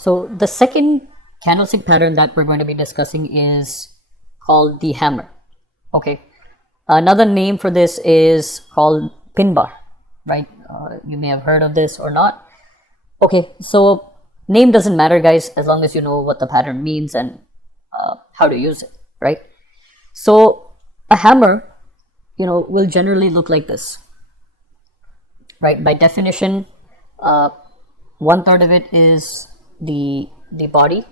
So the second candlestick pattern that we're going to be discussing is called the hammer. Okay. Another name for this is called pin bar, right? You may have heard of this or not. Okay, so name doesn't matter, guys, as long as you know what the pattern means and how to use it, right? So a hammer, will generally look like this, right? By definition, 1/3 of it is the body,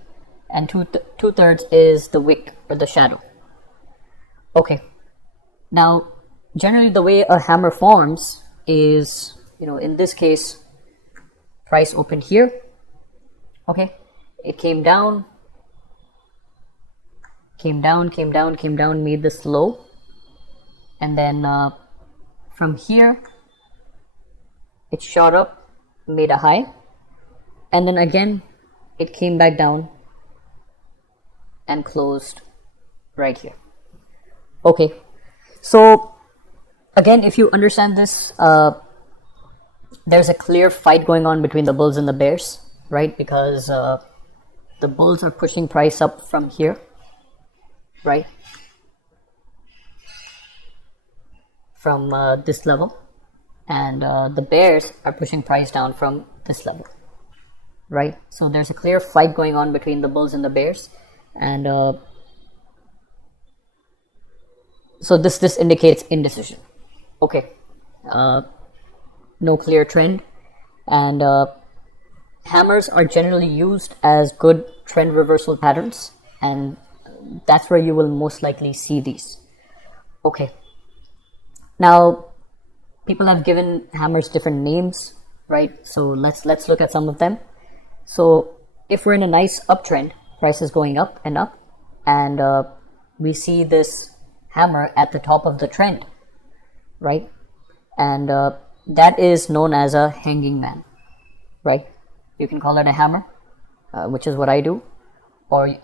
and two-thirds is the wick or the shadow. Okay. Now, generally the way a hammer forms is, in this case, price opened here. Okay. It came down, made this low. And then from here, it shot up, made a high. And then again, it came back down and closed right here. Okay. So again, if you understand this, there's a clear fight going on between the bulls and the bears, right? Because the bulls are pushing price up from here, right? From this level, and the bears are pushing price down from this level, right? So there's a clear fight going on between the bulls and the bears, and so this indicates indecision. Okay. No clear trend, and hammers are generally used as good trend reversal patterns, and that's where you will most likely see these. Okay. Now, people have given hammers different names, right? So let's look at some of them. So if we're in a nice uptrend, price is going up, and we see this hammer at the top of the trend, right? And that is known as a hanging man, right? You can call it a hammer, which is what I do, or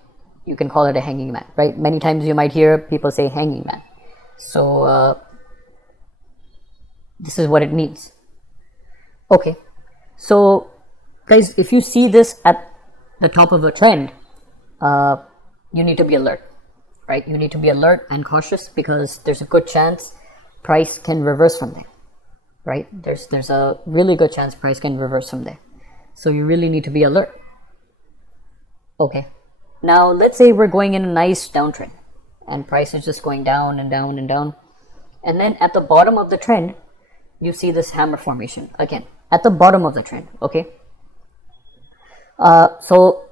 you can call it a hanging man, right? Many times you might hear people say hanging man. So this is what it means. Okay. So guys, if you see this at the top of a trend, you need to be alert, right? You need to be alert and cautious, because there's a good chance price can reverse from there, right? There's a really good chance price can reverse from there. So you really need to be alert. Okay. Now let's say we're going in a nice downtrend and price is just going down and down and down. And then at the bottom of the trend, you see this hammer formation again at the bottom of the trend. Okay. So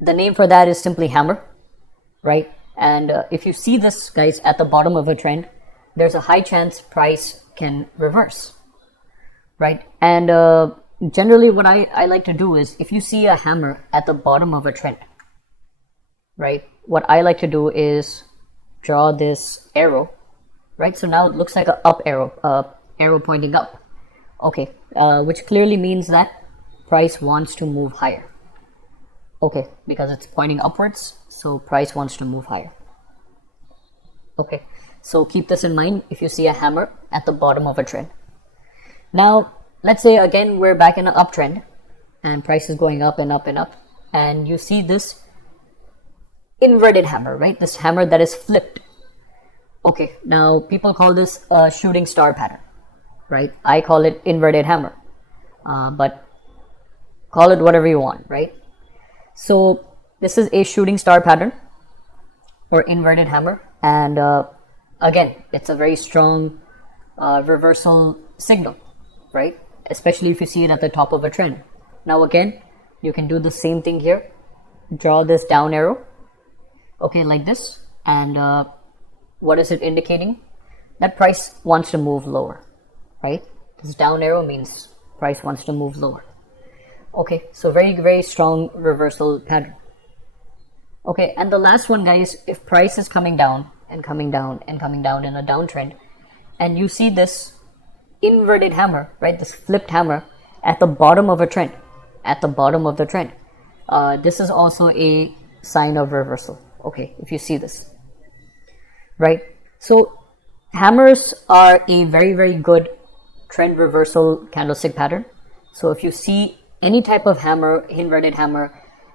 the name for that is simply hammer, right? And if you see this, guys, at the bottom of a trend, there's a high chance price can reverse, right? And generally what I like to do is, if you see a hammer at the bottom of a trend, right, what I like to do is draw this arrow, right? So now it looks like an up arrow, arrow pointing up. Okay, which clearly means that price wants to move higher. Okay, because it's pointing upwards, so price wants to move higher. Okay, so keep this in mind if you see a hammer at the bottom of a trend. Now, let's say again we're back in an uptrend and price is going up and up and up, and you see this inverted hammer, right? This hammer that is flipped. Okay, now people call this a shooting star pattern, right? I call it inverted hammer, but call it whatever you want, right? So this is a shooting star pattern or inverted hammer, and again, it's a very strong reversal signal, right? Especially if you see it at the top of a trend. Now again, you can do the same thing here. Draw this down arrow, okay, like this, and what is it indicating? That price wants to move lower, right? This down arrow means price wants to move lower. Okay, so very, very strong reversal pattern. Okay, and the last one, guys, if price is coming down and coming down and coming down in a downtrend, and you see this inverted hammer, right, this flipped hammer at the bottom of a trend, this is also a sign of reversal. Okay, if you see this, right? So hammers are a very, very good trend reversal candlestick pattern. So if you see any type of hammer, inverted hammer,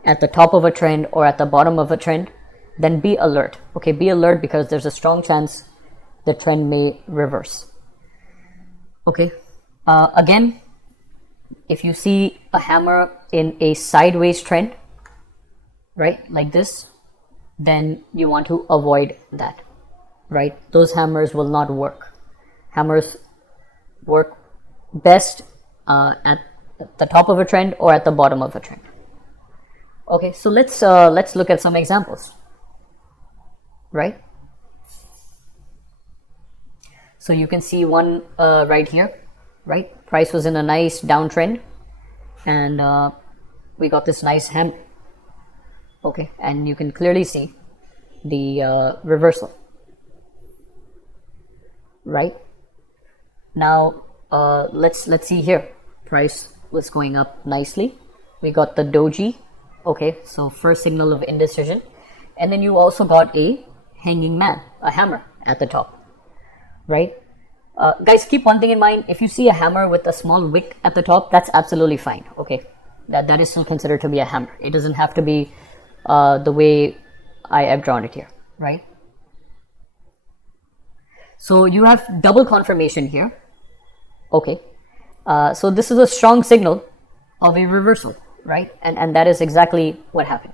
at the top of a trend or at the bottom of a trend, then be alert. Okay, be alert because there's a strong chance the trend may reverse. Okay, again, if you see a hammer in a sideways trend, right, like this, then you want to avoid that, right? Those hammers will not work. Hammers work best at the top of a trend or at the bottom of a trend. Okay, so let's look at some examples, right? So you can see one right here, right? Price was in a nice downtrend, and we got this nice hammer. Okay, and you can clearly see the reversal, right? Now let's see here. Price was going up nicely. We got the doji. Okay, so first signal of indecision, and then you also got a hanging man, a hammer at the top, right? Guys, keep one thing in mind. If you see a hammer with a small wick at the top, that's absolutely fine. Okay, that is still considered to be a hammer. It doesn't have to be the way I have drawn it here, right? So you have double confirmation here. Okay, so this is a strong signal of a reversal, right? And that is exactly what happened.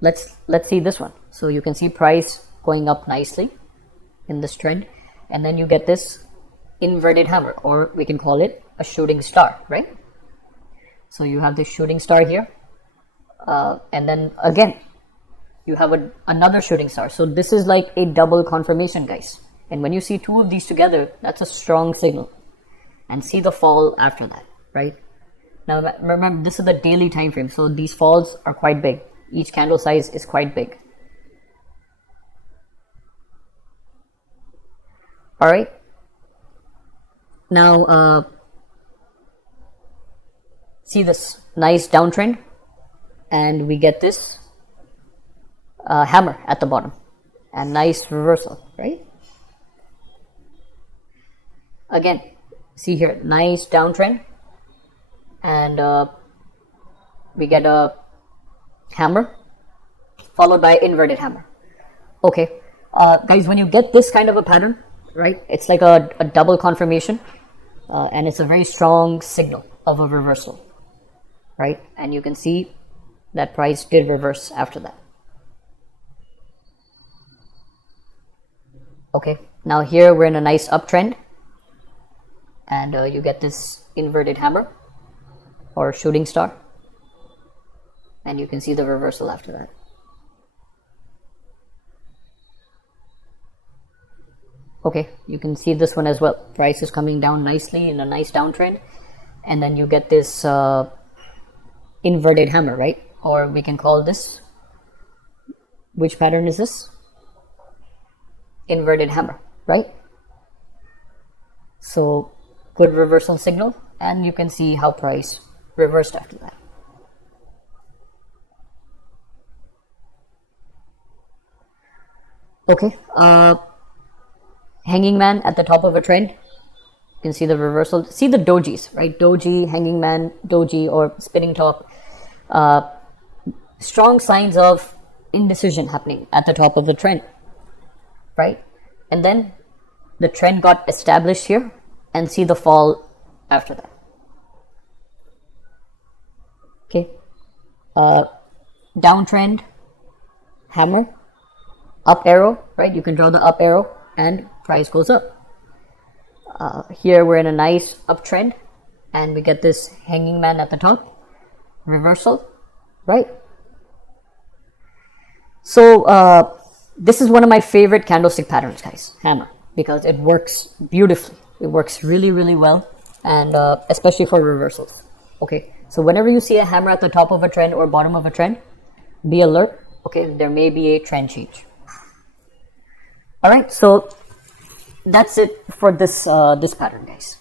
Let's see this one. So you can see price going up nicely in this trend, and then you get this inverted hammer, or we can call it a shooting star, right? So you have this shooting star here, and then again you have another shooting star. So this is like a double confirmation, guys, and when you see two of these together, that's a strong signal. And see the fall after that, right? Now remember, this is the daily time frame, so these falls are quite big. Each candle size is quite big. All right, now see this nice downtrend, and we get this hammer at the bottom, and nice reversal, right? Again, see here, nice downtrend, and we get a hammer followed by inverted hammer. Okay, guys, when you get this kind of a pattern, right, it's like a double confirmation, and it's a very strong signal of a reversal, right? And you can see that price did reverse after that. Okay, now here we're in a nice uptrend, and you get this inverted hammer or shooting star, and you can see the reversal after that. Okay, you can see this one as well. Price is coming down nicely in a nice downtrend, and then you get this inverted hammer, right? Or we can call this, which pattern is this? Inverted hammer, right? So good reversal signal, and you can see how price reversed after that. Okay, hanging man at the top of a trend. You can see the reversal. See the dojis, right? Doji, hanging man, doji, or spinning top. Strong signs of indecision happening at the top of the trend, right? And then the trend got established here, and see the fall after that. Okay, downtrend, hammer, up arrow, right? You can draw the up arrow, and price goes up. Here we're in a nice uptrend, and we get this hanging man at the top, reversal, right? So this is one of my favorite candlestick patterns, guys, hammer, because it works beautifully. It works really, really well, and especially for reversals. Okay, so whenever you see a hammer at the top of a trend or bottom of a trend, be alert. Okay, there may be a trend change. All right, so that's it for this this pattern, guys.